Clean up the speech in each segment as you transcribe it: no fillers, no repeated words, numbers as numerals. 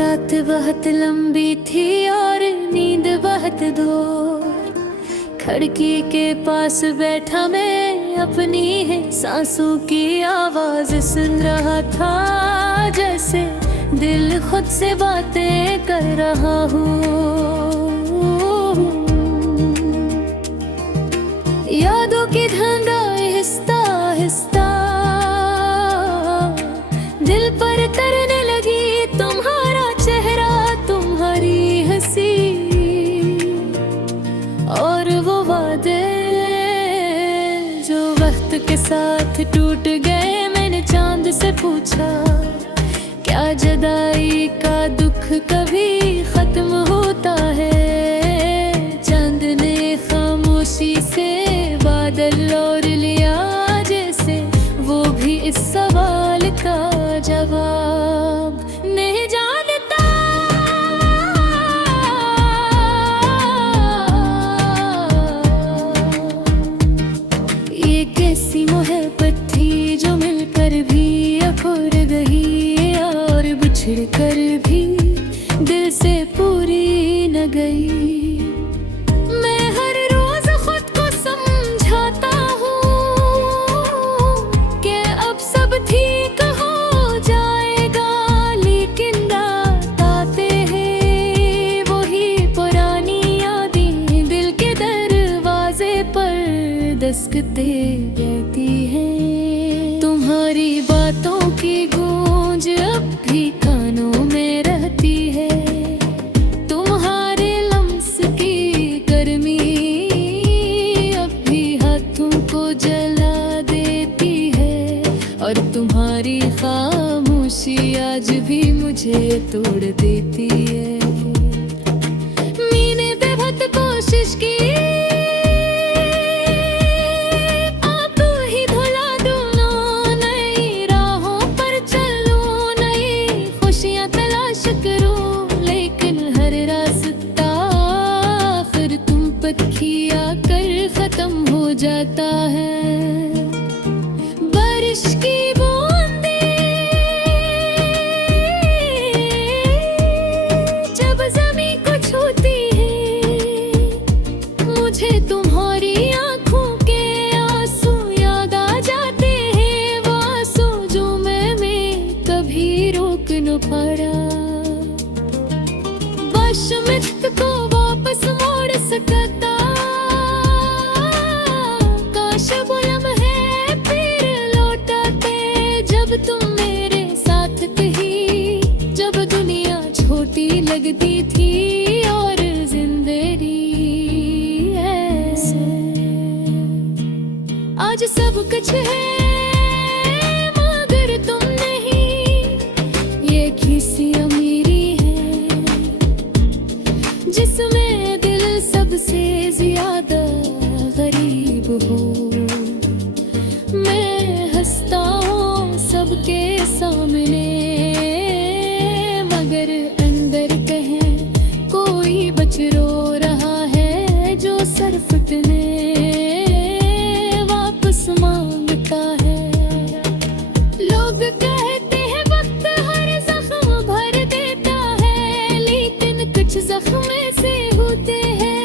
रात बहुत लंबी थी और नींद बहुत दूर। खिड़की के पास बैठा मैं अपनी है सांसों की आवाज सुन रहा था, जैसे दिल खुद से बातें कर रहा हूँ। यादों की धुंध आहिस्ता आहिस्ता दिल पर तरने लगी, तुम्हारा चेहरा, तुम्हारी हंसी और वो वादे जो वक्त के साथ टूट गए। मैंने चांद से पूछा, क्या जुदाई का दुख कभी खत्म होता है? चांद ने खामोशी से बादल लौट लिया, जैसे वो भी इस सवाल का जवाब नहीं जानता। ये कैसी मोहब्बत थी जो मिलकर भी अखुर गई और बिछड़ कर भी दिल से पूरी न गई। मैं हर रोज खुद को समझाता हूँ कि अब सब ठीक हो जाएगा, लेकिन रात आते हैं वही पुरानी यादें दिल के दरवाजे पर दस्तकते रहती हैं। तुम्हारी बातों की गूंज अब भी कानों में रहती है, तुम्हारे लम्स की गर्मी अब भी हाथों को जला देती है, और तुम्हारी खामोशी आज भी मुझे तोड़ देती है। मैंने बेबस कोशिश की, आप ही धुला दूँ, नई राहों पर चलूं, नई खुशियाँ तलाश करूं, लेकिन हर रास्ता आखिर तुम पर खिया कर खत्म हो जाता है। बारिश की बूंदें जब ज़मीं को छूती हैं, मुझे तुम्हारी आंखों के आंसू याद आ जाते हैं, वो आंसू जो मैं कभी रोक न पाया। बशमित को वापस मोड़ सकता, काश वो लम्हे फिर लौट आते, जब तुम मेरे साथ थी, जब दुनिया छोटी लगती थी और जिंदगी ऐसे। आज सब कुछ है मगर तुम नहीं, ये किसी अमीरी है जिसमें दिल सबसे ज्यादा गरीब हो। मैं हंसता हूँ सबके सामने, मगर अंदर कहीं कोई बच रो रहा है, जो सर फटने वापस मांगता है। लोग कहते हैं वक्त हर जख्म भर देता है, लेकिन कुछ जख्म ऐसे होते हैं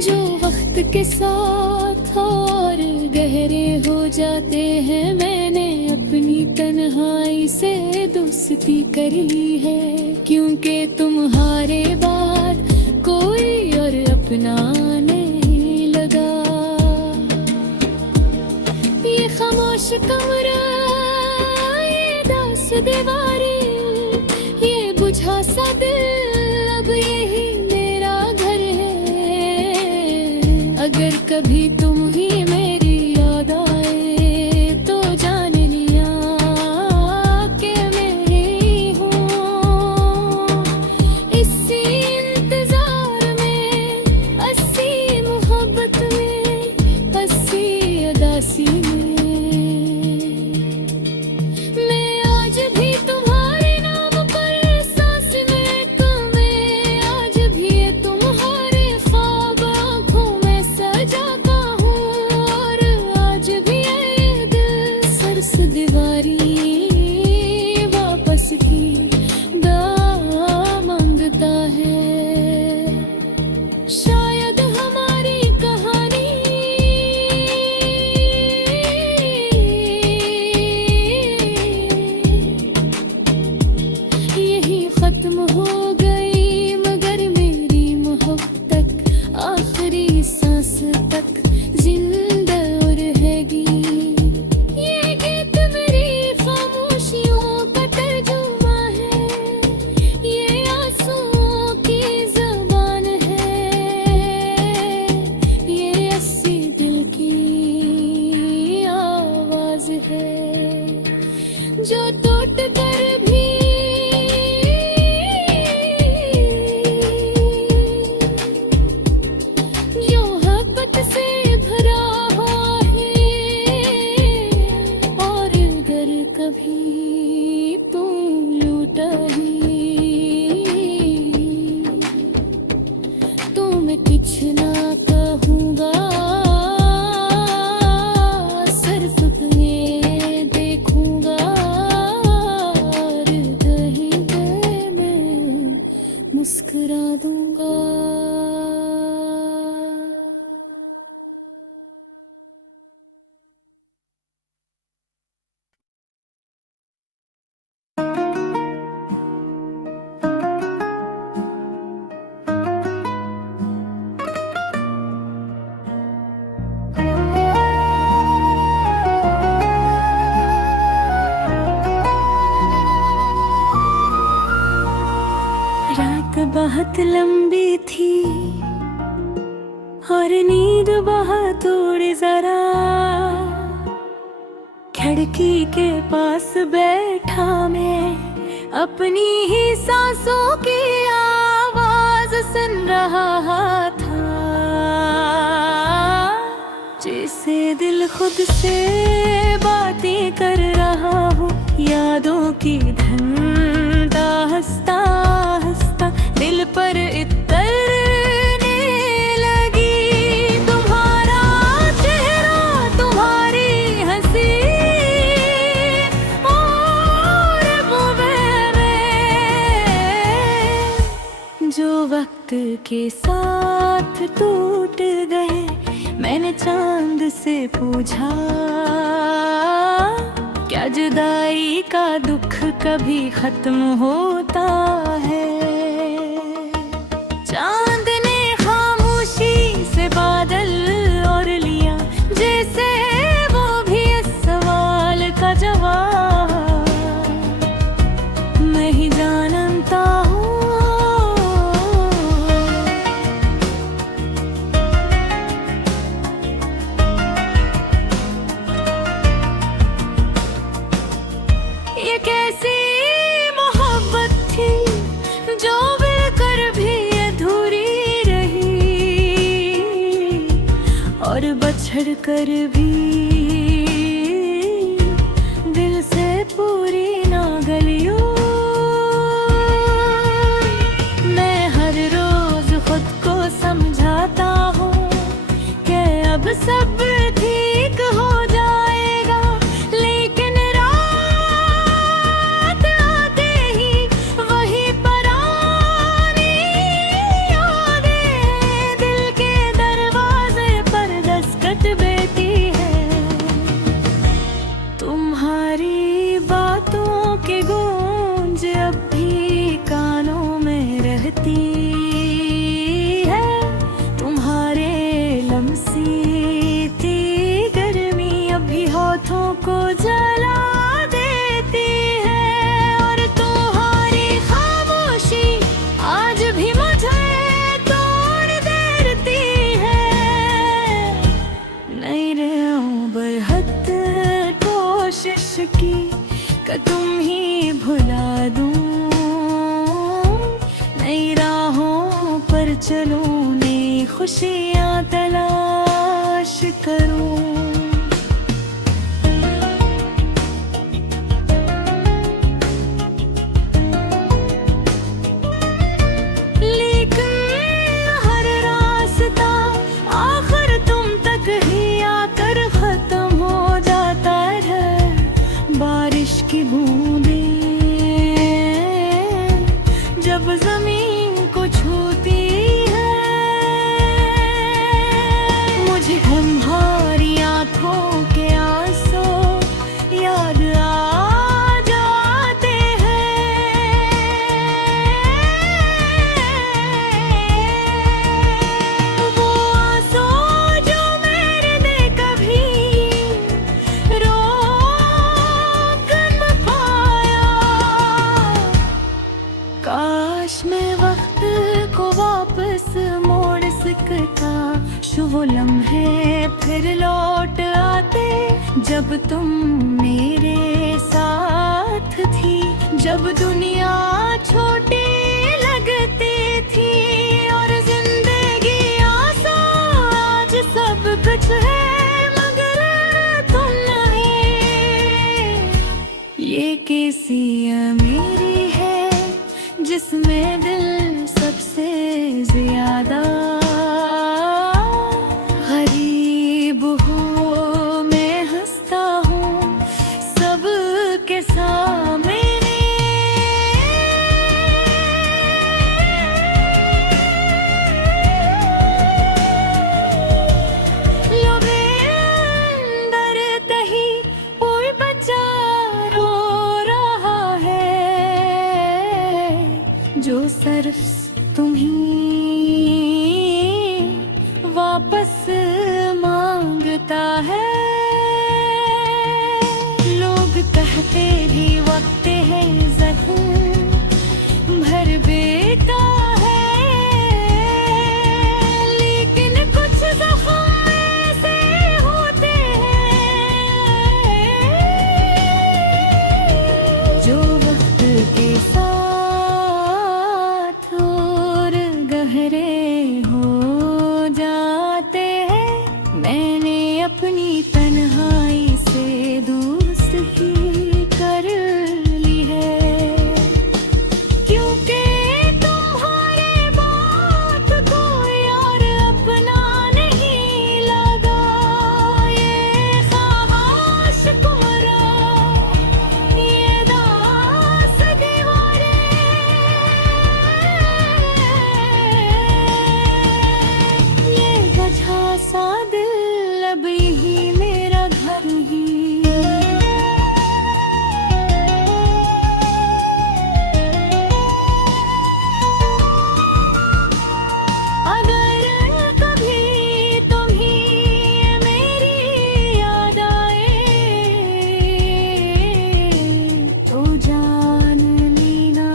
जो वक्त के साथ और गहरे हो जाते हैं। मैंने अपनी तन्हाई से दोस्ती कर ली है, क्योंकि तुम्हारे बाद कोई और अपना नहीं लगा। ये खामोश कमरा, ये दास दीवारें, ये बुझा सा दिल, अब यही मेरा घर है। अगर कभी तुम ही मेरी याद आए तो जान लिया कि मैं ही हूँ, इसी इंतजार में, अस्सी मोहब्बत में, अस्सी अदासी में। मैं आज भी तुम मुस्कुरा दूंगा। रात बहुत लंबी थी और नींद बहुत थोड़ी जरा। खिड़की के पास बैठा मैं अपनी ही सांसों की आवाज सुन रहा था। जैसे दिल खुद से बातें कर रहा हो, यादों की धंधा हंसता हंसता दिल पर इतरने लगी। तुम्हारा चेहरा, तुम्हारी हंसी और मुँह में जो वक्त के साथ टूट गए। मैंने चांद से पूछा, क्या जुदाई का दुख कभी खत्म होता है? चांद ने खामोशी से बादल और लिया, जैसे वो भी इस सवाल का जवाब मैं ही जानता हूँ। ये कैसी मोहब्बत थी जो मिलकर भी अधूरी रही और बछड़ कर भी दिल से पूरी ना गलियों। मैं हर रोज खुद को समझाता हूँ कि अब सब ठीक हो जाएगा, लेकिन रात आते ही वही पुरानी यादें दिल के दरवाजे पर दस्तक देती है। तुम्हारी बातों की गूंज अब भी कानों में रहती है। तुम्हारे लम्सी थी गर्मी अभी होठों को जला देती है। और तुम्हारी खामोशी आज भी मुझे तोड़ देती है। नहीं रहूं बरहद कोशिश की कि तुम ही भुला दूं। नई राहों पर चलूं, नई खुशियाँ तलाश करूं। लेकिन हर रास्ता आखिर तुम तक ही आकर खत्म हो जाता है। बारिश की बूंदें जब जमीन को छूती है, मुझे तुम्हारी आंखों के आंसू याद आ जाते हैं। वो आंसू जो मैंने कभी रोक न पाया। काश मैं वक्त को वापस मोड़ सकता, वो लम्हे फिर लौट आते जब तुम मेरे साथ थी। जब दुनिया छोटी लगती थी और जिंदगी आसान, आज सब कुछ है मगर तुम नहीं। ये कैसी अमीरी है जिसमें दिल सबसे ज्यादा गरीब हो। मैं हंसता हूँ सबके सामने, वापस मांगता है। लोग कहते भी वक्त है जख्म भर देता है, लेकिन कुछ जख्म ऐसे होते हैं जो वक्त के साथ और गहरे हो जाते हैं। मैंने अपनी तन्हाई से दोस्ती कर ली है, क्योंकि तुम्हारे बात को यार अपना नहीं लगा। ये ख्वाहिश कुमरा, ये दास दीवारें, ये गधा सा दिल अब यही मेरा घर ही। अगर कभी तुम्हें मेरी याद आए तो जान लेना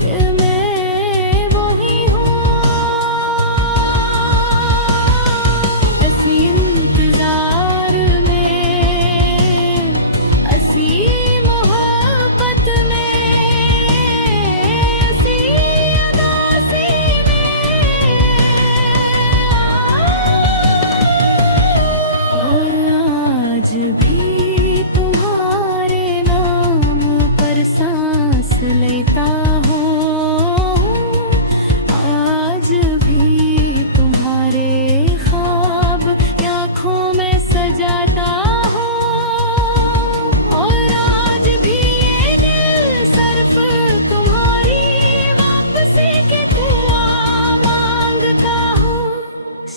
कि मैं वही हूँ। इसी इंतजार में, इसी मोहब्बत में, इसी उदासी में, और आज भी तुम्हारे नाम पर सांस लेता हूँ। आज भी तुम्हारे ख्वाब आँखों में सजाता हूँ, और आज भी ये दिल सिर्फ तुम्हारी वापसी की दुआ मांगता हूँ।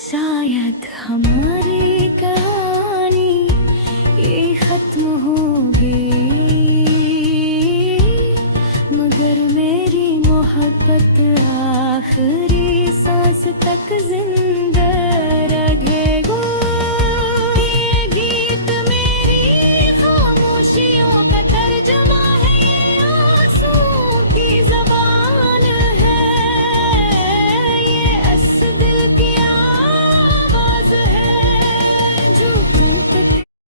शायद हमारी कहानी ये खत्म होगी, मगर मेरी मोहब्बत आखिरी सांस तक जिंदा